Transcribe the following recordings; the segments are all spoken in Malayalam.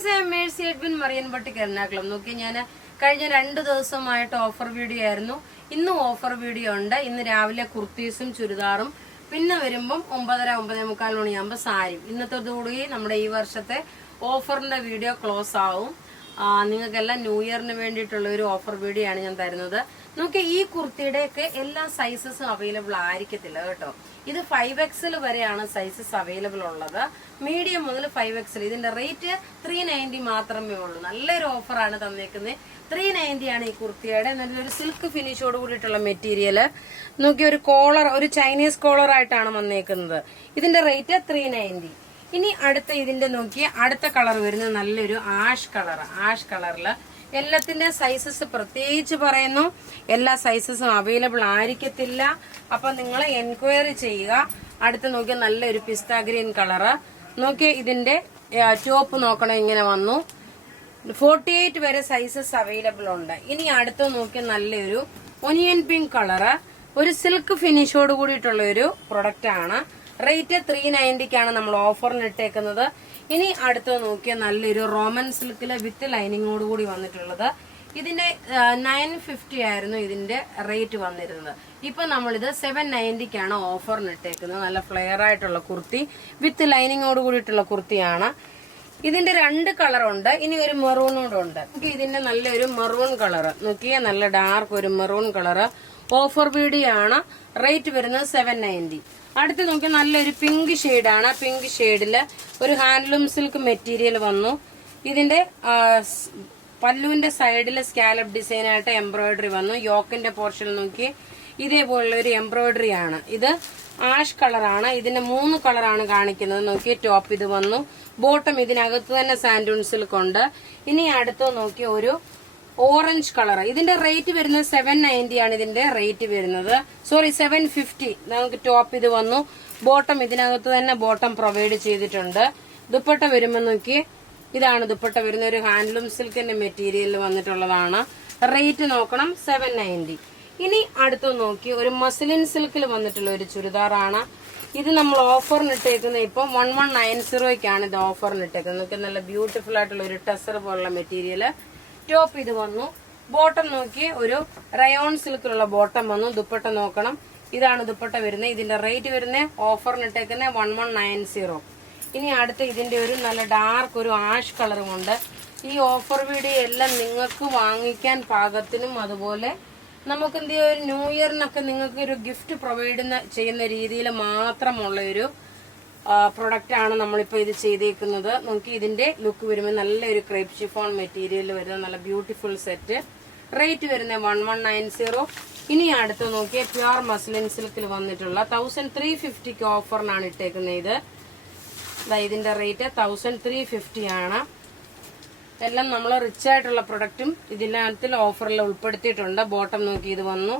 ഫ്രണ്ട്സ്, മേഴ്സി എഡ്വിൻ മറിയൻപട്ടിക്ക് എറണാകുളം. നോക്കി, ഞാൻ കഴിഞ്ഞ 2 ദിവസമായിട്ട് ഓഫർ വീഡിയോ ആയിരുന്നു. ഇന്നും ഓഫർ വീഡിയോ ഉണ്ട്. ഇന്ന് രാവിലെ കുർത്തീസും ചുരിദാറും, പിന്നെ വരുമ്പം 9:30-9:45 മണിയാകുമ്പോൾ സാരിയും. ഇന്നത്തോടുകൂടി നമ്മുടെ ഈ വർഷത്തെ ഓഫറിന്റെ വീഡിയോ ക്ലോസ് ആവും. നിങ്ങൾക്കെല്ലാം ന്യൂ ഇയറിന് വേണ്ടിയിട്ടുള്ള ഒരു ഓഫർ വീഡിയോ ആണ് ഞാൻ തരുന്നത്. നോക്കി, ഈ കുർത്തിയുടെ ഒക്കെ എല്ലാ സൈസസും അവൈലബിൾ ആയിരിക്കത്തില്ല കേട്ടോ. ഇത് 5XL വരെയാണ് സൈസസ് അവൈലബിൾ ഉള്ളത്. മീഡിയം മുതൽ 5XL. ഇതിന്റെ റേറ്റ് 390 മാത്രമേ ഉള്ളൂ. നല്ലൊരു ഓഫറാണ് തന്നേക്കുന്നത്. 390 ആണ് ഈ കുർത്തിയുടെ. നല്ലൊരു സിൽക്ക് ഫിനിഷോട് കൂടിയിട്ടുള്ള മെറ്റീരിയൽ. നോക്കി, ഒരു കോളർ, ഒരു ചൈനീസ് കോളർ ആയിട്ടാണ് വന്നേക്കുന്നത്. ഇതിന്റെ റേറ്റ് 390. ഇനി അടുത്ത ഇതിന്റെ നോക്കിയ അടുത്ത കളർ വരുന്നത് നല്ലൊരു ആഷ് കളറില് എല്ലാത്തിന്റെ സൈസസ് പ്രത്യേകിച്ച് പറയുന്നു. എല്ലാ സൈസസും അവൈലബിൾ ആയിരിക്കത്തില്ല. അപ്പൊ നിങ്ങൾ എൻക്വയറി ചെയ്യുക. അടുത്ത് നോക്കിയ നല്ലൊരു പിസ്ത ഗ്രീൻ കളറ്. നോക്കിയ ഇതിന്റെ ടോപ്പ് നോക്കണം, ഇങ്ങനെ വന്നു. 48 വരെ സൈസസ് അവൈലബിൾ ഉണ്ട്. ഇനി അടുത്ത് നോക്കിയ നല്ലൊരു ഒനിയൻ പിങ്ക് കളറ്, ഒരു സിൽക്ക് ഫിനിഷോട് കൂടിയിട്ടുള്ള ഒരു പ്രൊഡക്റ്റ് ആണ്. റേറ്റ് 390ക്കാണ് നമ്മൾ ഓഫറിന് ഇട്ടേക്കുന്നത്. ഇനി അടുത്ത് നോക്കിയ നല്ലൊരു റോമൻ സിൽക്കില് വിത്ത് ലൈനിങ്ങോട് കൂടി വന്നിട്ടുള്ളത്. ഇതിന്റെ 950 ആയിരുന്നു ഇതിന്റെ റേറ്റ് വന്നിരുന്നത്. ഇപ്പൊ നമ്മളിത് 790ക്കാണ് ഓഫറിന് ഇട്ടേക്കുന്നത്. നല്ല ഫ്ലെയർ ആയിട്ടുള്ള കുർത്തി വിത്ത് ലൈനിങ്ങോട് കൂടിയിട്ടുള്ള കുർത്തിയാണ്. ഇതിന്റെ 2 കളറുണ്ട്. ഇനി ഒരു മെറൂണോടും ഉണ്ട്. ഇതിന്റെ നല്ലൊരു മെറൂൺ കളറ് നോക്കിയാൽ, നല്ല ഡാർക്ക് ഒരു മെറൂൺ കളറ്. ഓഫർ വീഡിയോ ആണ്. റേറ്റ് വരുന്നത് 790. അടുത്ത് നോക്കിയാൽ നല്ലൊരു പിങ്ക് ഷെയ്ഡാണ്. പിങ്ക് ഷെയ്ഡില് ഒരു ഹാൻഡ്ലൂം സിൽക്ക് മെറ്റീരിയൽ വന്നു. ഇതിന്റെ പല്ലുവിന്റെ സൈഡില് സ്കാലപ്പ് ഡിസൈൻ ആയിട്ട് എംബ്രോയിഡറി വന്നു. യോക്കിന്റെ പോർഷൻ നോക്കി ഇതേപോലുള്ള ഒരു എംബ്രോയിഡറി ആണ്. ഇത് ആഷ് കളറാണ്. ഇതിന്റെ 3 കളറാണ് കാണിക്കുന്നത്. നോക്കി, ടോപ്പ് ഇത് വന്നു. ബോട്ടം ഇതിനകത്ത് തന്നെ സാൻഡൂൺ സിൽക്ക് ഉണ്ട്. ഇനി അടുത്ത് നോക്കി ഒരു ഓറഞ്ച് കളർ. ഇതിന്റെ റേറ്റ് വരുന്നത് 790 ആണ്. ഇതിന്റെ റേറ്റ് വരുന്നത് 750. നമുക്ക് ടോപ്പ് ഇത് വന്നു. ബോട്ടം ഇതിനകത്ത് തന്നെ ബോട്ടം പ്രൊവൈഡ് ചെയ്തിട്ടുണ്ട്. ദുപ്പട്ട വരുമ്പോൾ നോക്കി, ഇതാണ് ദുപ്പട്ട വരുന്ന ഒരു ഹാൻഡ്ലൂം സിൽക്കിന്റെ മെറ്റീരിയൽ വന്നിട്ടുള്ളതാണ്. റേറ്റ് നോക്കണം 790. ഇനി അടുത്ത് നോക്കി ഒരു മസ്ലിൻ സിൽക്കിൽ വന്നിട്ടുള്ള ഒരു ചുരിദാറാണ്. ഇത് നമ്മൾ ഓഫറിന് ഇട്ടേക്കുന്നത് ഇപ്പം 1190ക്കാണ് ഇത് ഓഫറിന് ഇട്ടേക്കുന്നത്. നമുക്ക് നല്ല ബ്യൂട്ടിഫുൾ ആയിട്ടുള്ള ഒരു ടെസർ പോലുള്ള മെറ്റീരിയല്. ടോപ്പ് ഇത് വന്നു. ബോട്ടം നോക്കി ഒരു റയോൺ സിൽക്കിലുള്ള ബോട്ടം വന്നു. ദുപ്പട്ട നോക്കണം, ഇതാണ് ദുപ്പട്ട വരുന്നത്. ഇതിന്റെ റേറ്റ് വരുന്നത് ഓഫറിന് ഇട്ടേക്കുന്നത് 1190. ഇനി അടുത്ത ഇതിന്റെ ഒരു നല്ല ഡാർക്ക് ഒരു ആഷ് കളറും ഉണ്ട്. ഈ ഓഫർ വീഡിയോ എല്ലാം നിങ്ങൾക്ക് വാങ്ങിക്കാൻ പാകത്തിനും, അതുപോലെ നമുക്ക് എന്ത് ചെയ്യുക, ഒരു ന്യൂ ഇയറിനൊക്കെ നിങ്ങൾക്ക് ഒരു ഗിഫ്റ്റ് പ്രൊവൈഡ് ചെയ്യുന്ന രീതിയിൽ മാത്രമുള്ള ഒരു പ്രൊഡക്റ്റ് ആണ് നമ്മളിപ്പോ ഇത് ചെയ്തേക്കുന്നത്. നോക്കി, ഇതിന്റെ ലുക്ക് വരുമ്പോൾ നല്ലൊരു ക്രേപ്പ് ഷിഫോൺ മെറ്റീരിയൽ വരുന്ന നല്ല ബ്യൂട്ടിഫുൾ സെറ്റ്. റേറ്റ് വരുന്നത് 1190. ഇനി അടുത്ത് നോക്കിയ പ്യുർ മസ്ലിൻ സിൽക്കിൽ വന്നിട്ടുള്ള 1350ക്ക് ഓഫറിനാണ് ഇട്ടേക്കുന്നത്. ഇതിന്റെ റേറ്റ് 1350 ആണ്. എല്ലാം നമ്മൾ റിച്ച് ആയിട്ടുള്ള പ്രൊഡക്റ്റും ഇതിനകത്തിൽ ഓഫറിൽ ഉൾപ്പെടുത്തിയിട്ടുണ്ട്. ബോട്ടം നോക്കി ഇത് വന്നു.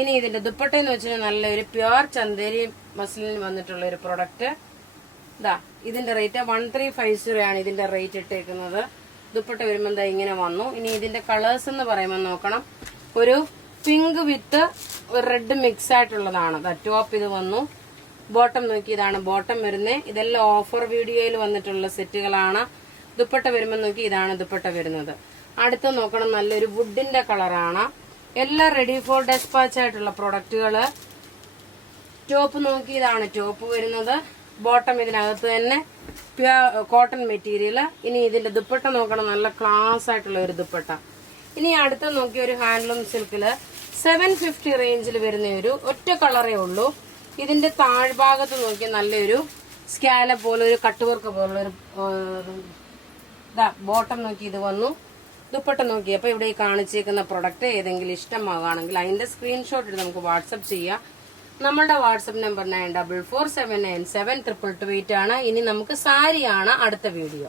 ഇനി ഇതിന്റെ ദുപ്പട്ട എന്ന് വെച്ചാൽ നല്ലൊരു പ്യുർ ചന്ദേരി മസ്ലിൻ വന്നിട്ടുള്ള ഒരു പ്രൊഡക്റ്റ്. ഇതിന്റെ റേറ്റ് 1350 ആണ് ഇതിന്റെ റേറ്റ് ഇട്ടേക്കുന്നത്. ദുപ്പട്ട വരുമ്പോൾ ഇങ്ങനെ വന്നു. ഇനി ഇതിന്റെ കളേഴ്സ് എന്ന് പറയുമ്പോൾ നോക്കണം, ഒരു പിങ്ക് വിത്ത് റെഡ് മിക്സ് ആയിട്ടുള്ളതാണ്. ടോപ്പ് ഇത് വന്നു. ബോട്ടം നോക്കി, ഇതാണ് ബോട്ടം വരുന്നത്. ഇതെല്ലാം ഓഫർ വീഡിയോയിൽ വന്നിട്ടുള്ള സെറ്റുകളാണ്. ദുപ്പട്ട വരുമ്പോൾ നോക്കി, ഇതാണ് ദുപ്പട്ട വരുന്നത്. അടുത്ത് നോക്കണം, നല്ലൊരു വുഡിന്റെ കളറാണ്. എല്ലാം റെഡി ഫോർ ഡെസ്പാച്ച് ആയിട്ടുള്ള പ്രൊഡക്റ്റുകള്. ടോപ്പ് നോക്കി, ഇതാണ് ടോപ്പ് വരുന്നത്. ബോട്ടം ഇതിനകത്ത് തന്നെ പ്യുർ കോട്ടൺ മെറ്റീരിയൽ. ഇനി ഇതിന്റെ ദുപ്പട്ട നോക്കണം, നല്ല ക്ലാസ് ആയിട്ടുള്ള ഒരു ദുപ്പട്ട. ഇനി അടുത്ത് നോക്കിയ ഒരു ഹാൻഡ്ലൂം സിൽക്കില് 750 റേഞ്ചിൽ വരുന്ന ഒരു ഒറ്റ കളറേ ഉള്ളൂ. ഇതിന്റെ താഴ്ഭാഗത്ത് നോക്കിയ നല്ലൊരു സ്കാലപ്പ് പോലെ ഒരു കട്ട് വർക്ക് പോലുള്ള ഒരു ബോട്ടം നോക്കി ഇത് വന്നു. ദുപ്പട്ട നോക്കി. അപ്പൊ ഇവിടെ ഈ കാണിച്ചേക്കുന്ന പ്രൊഡക്റ്റ് ഏതെങ്കിലും ഇഷ്ടമാവുകയാണെങ്കിൽ അതിന്റെ സ്ക്രീൻഷോട്ട് എടുത്ത് നമുക്ക് വാട്സപ്പ് ചെയ്യാം. നമ്മളുടെ വാട്സപ്പ് നമ്പർ 9447972228 ആണ്. ഇനി നമുക്ക് സാരിയാണ് അടുത്ത വീഡിയോ.